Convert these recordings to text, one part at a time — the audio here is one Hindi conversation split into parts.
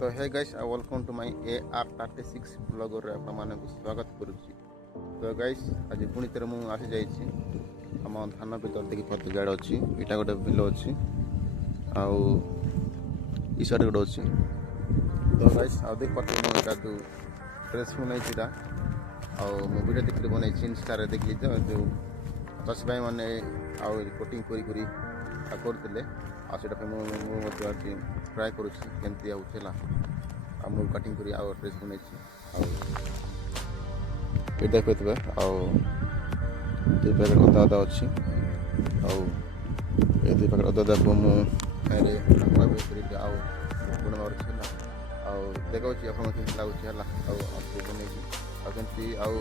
तो hey guys welcome to my AR36 blogger रे आपन माने स्वागत करूची। तो गाइस आज पुणी तेरे मु आसी जाईची हम थाना भीतर देखि पत गाड़ अछि इटा गोटे बिलो अछि आउ ई साइड गोटे अछि। तो गाइस आ देख पत मु एटा दु ड्रेस मु नै छिरा आउ मु वीडियो देखि बनै छी इंस्टा रे देखि जो दस भाई माने आउ रिपोर्टिंग करी करी करथिले आ सेटा पे मु आज ट्राई करूची केमती आउला आ मु कटिंग करी आ ड्रेस बनै छी आ ए देखबे आउ दु पैकेट अदा अदा अछि आउ ए दु पैकेट अदा अदा को मु अरे पाबे करी आउ गुण और छला आउ देखौ छी अपन के लागु छी हला आउ आपको बनै छी आ केमती आउ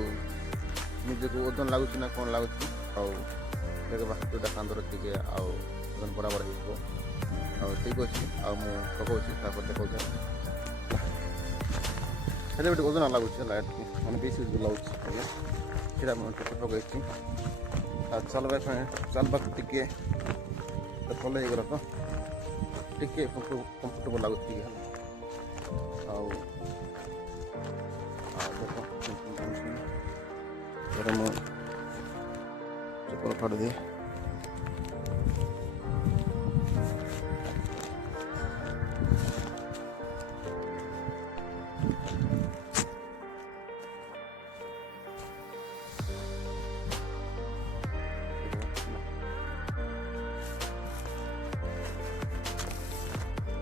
निजे को ओदन लागु छी ना कोन लागु छी आउ देखबा दुटा कांदर के आउ ओदन बराबर हिबो आउ ठीक अछि आ मु पकौ छी तापर देखौ छी हेले बेट ओदन लागु छी लाइट माने बेसी लागु छी सेटा मन पकौ छी आ चलबा टिके तो पले गरा तो टिके कंफर्टेबल लागु छी आउ देखो मु चप्पल फाड़ दे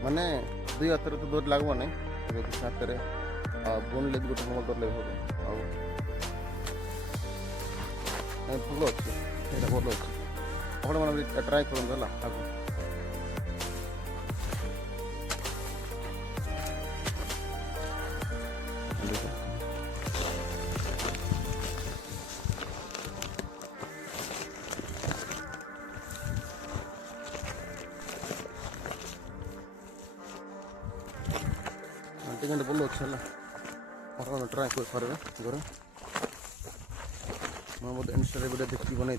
माने दुई हाथ तो दौड़ लगव ना हाथ में बोन ले गोटे मोबाइल दौड़ लगे भल अच्छे भल अच्छे आप मैंने ट्राए करूँ आगे घंटे बोलो अच्छा है ट्राए कर घर मैं इंस्टा वीडियो देखी बनाई